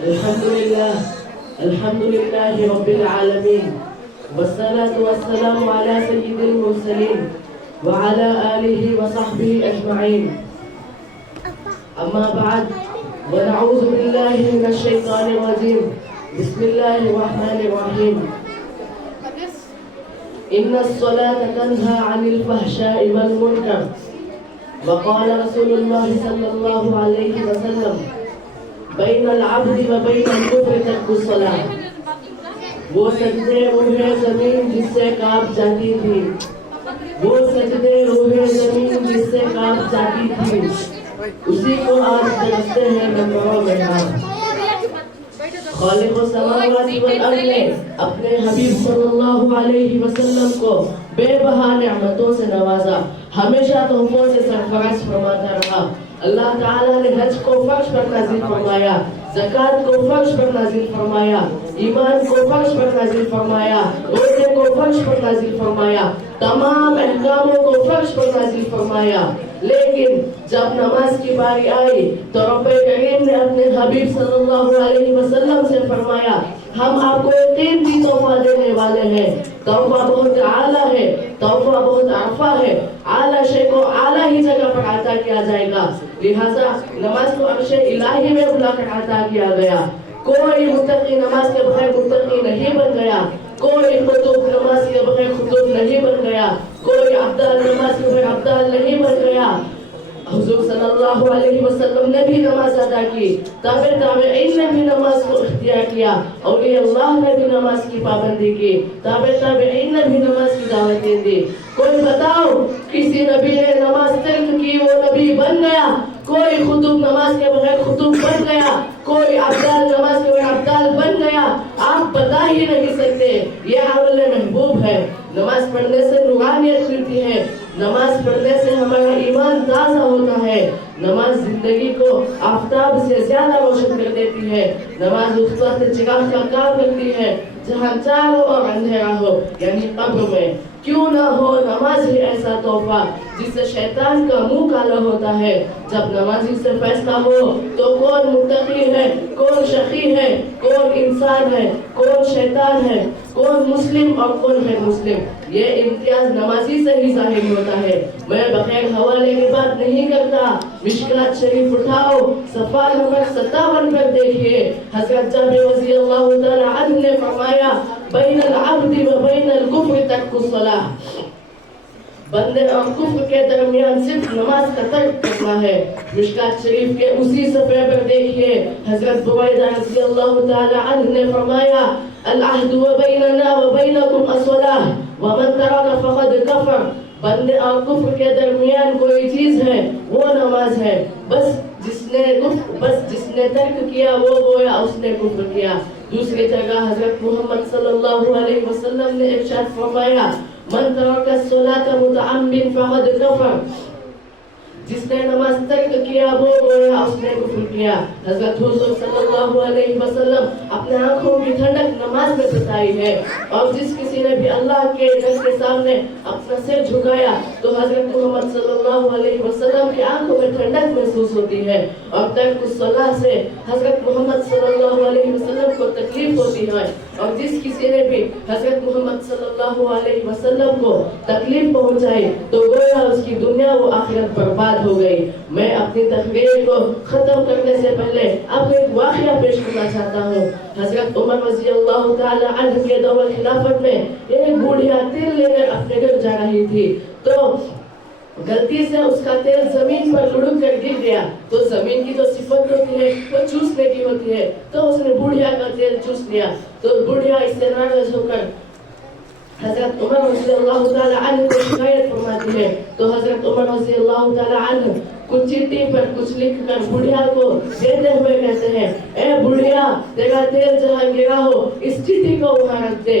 الحمد لله رب العالمين والصلاة والسلام على سيد المرسلين وعلى آله وصحبه أجمعين. أما بعد ونعوذ بالله من الشيطان الرجيم. بسم الله الرحمن الرحيم. إن الصلاة تنهى عن الفحشاء والمنكر وقال رسول الله صلى الله عليه وسلم بین العبد و بین الکفر ترک الصلاۃ. وہ سجدے روح زمین جس سے کانپ جاتی تھی، وہ سجدے روح زمین جس سے کانپ جاتی تھی، اسی کو آج درستے ہیں منبروں میں ہاتھ. خالق السماوات والارض نے اپنے حبیب صلی اللہ علیہ وسلم کو بے بہا نعمتوں سے نوازا، ہمیشہ تحفوں سے سرفراز فرماتا رہا. اللہ تعالیٰ نے حج کو فرض پر نازل فرمایا، زکوٰۃ کو فرض پر نازل فرمایا، ایمان کو فرض پر نازل فرمایا، روزے کو فرض پر نازل فرمایا، تمام احکاموں کو فرض پر نازل فرمایا. لیکن جب نماز کی باری آئی تو رب کریم نے اپنے حبیب صلی اللہ علیہ وسلم سے فرمایا ہم آپ کو ایک قیمتی تحفہ دینے والے ہیں. تحفہ بہت اعلیٰ ہے، تحفہ بہت عرفہ ہے، اعلیٰ شے کو اعلیٰ ہی جگہ پر عطا کیا جائے گا. لہذا نماز کو عرش الہی میں بلا کر عطا کیا گیا. کوئی متقی نماز کے بغیر متقی نہیں بن گیا، کوئی خطوب نماز کے بغیر خطوب نہیں بن گیا، کوئی عبدال نماز کے بغیر عبدال نہیں بن گیا. حضور صلی اللہ علیہ وسلم نے بھی نماز ادا کی، تابعین نے بھی نماز کو اختیار کیا، اولیاء اللہ نے بھی نماز کی پابندی کی، تابعین نے بھی نماز کی دعوتیں دی. کوئی بتاؤ کسی نبی نے نماز ترک کی وہ نبی بن گیا؟ کوئی خطوب نماز کے بغیر خطوب بن گیا؟ کوئی عبدال نماز کے بغیر عبدال بن گیا؟ آپ بتا ہی نہیں سکتے. یہ عمل محبوب ہے. نماز پڑھنے سے نورانیت ملتی ہے، نماز پڑھنے سے ہمارا ایمان تازہ ہوتا ہے. نماز زندگی کو آفتاب سے زیادہ روشن کر دیتی ہے. نماز اس وقت چراغ کا کام کرتی ہے جہاں چاروں اور اندھیرا ہو، یعنی قبر میں. کیوں نہ ہو نماز ہی ایسا تحفہ جس سے شیطان کا منہ کالا ہوتا ہے. جب نمازی سے فیصلہ ہو تو کون متقی ہے، کون شقی ہے، کون انسان ہے، کون شیطان ہے، کون مسلم اور کون غیر مسلم، یہ امتیاز نمازی سے ہی ظاہر ہوتا ہے. میں بغیر حوالے کی بات نہیں کرتا. مشکلات شریف اٹھاؤ، صفحہ نمبر 57 پر دیکھیے. حضرت جابر رضی اللہ تعالی عنہ نے فرمایا بین العبد و بین الکفر ترک الصلاۃ. بندے اور کفر کے درمیان صرف نماز کا ترک کرنا ہے. مشکات شریف کے اسی صفحے پر دیکھیے. حضرت بریدہ رضی اللہ تعالی عنہ نے فرمایا العہد بیننا و بینکم الصلاۃ ومن ترک فقد کفر. بندے اور کفر کے درمیان کوئی چیز ہے وہ نماز ہے. بس جس نے ترک کیا وہ گویا اس نے کفر کیا. دوسری جگہ حضرت محمد صلی اللہ علیہ وسلم نے ارشاد فرمایا من ترک الصلاۃ متعمدا فقد کفر. جس نے نماز ترک کیا وہ گویا اس نے کفر کیا. حضرت حضور صلی اللہ علیہ وسلم اپنے آنکھوں کی ٹھنڈک نماز میں بتائی ہے. اور جس کسی نے بھی اللہ کے گھر کے سامنے اپنا سر جھکایا تو حضرت محمد صلی اللہ علیہ وسلم کی آنکھوں میں ٹھنڈک محسوس ہوتی ہے. اور ترک الصلاۃ سے حضرت محمد صلی اللہ علیہ وسلم کو تکلیف ہوتی ہے. اور جس کسی نے بھی حضرت محمد صلی اللہ علیہ وسلم کو تکلیف پہنچائی تو گویا اس کی دنیا و آخرت برباد ہو گئی. میں اپنی تقریر کو ختم کرنے سے پہلے آپ کو ایک واقعہ پیش کرنا چاہتا ہوں. حضرت عمر رضی اللہ تعالی عنہ کے دور خلافت میں ایک بوڑھیا تیل لے کر اپنے گھر جا رہی تھی تو غلطی سے اس کا تیل زمین پر لڑک کر گر گیا. تو زمین کی جو صفت ہوتی ہے وہ چوسنے کی ہوتی ہے، تو اس نے بوڑھیا کا تیل چوس لیا. تو بوڑھیا اس سے ناراض ہو کر حضرت عمر رضی اللہ تعالی عنہ کو شکایت فرماتی ہے. تو حضرت عمر رضی اللہ تعالی عنہ کچھ چٹی پر کچھ لکھ کر بڑھیا کو دیتے ہوئے کہتے ہیں اے بڑھیا تیرا تیل جہاں گرا ہو اس چٹی کو وہاں رکھ دے.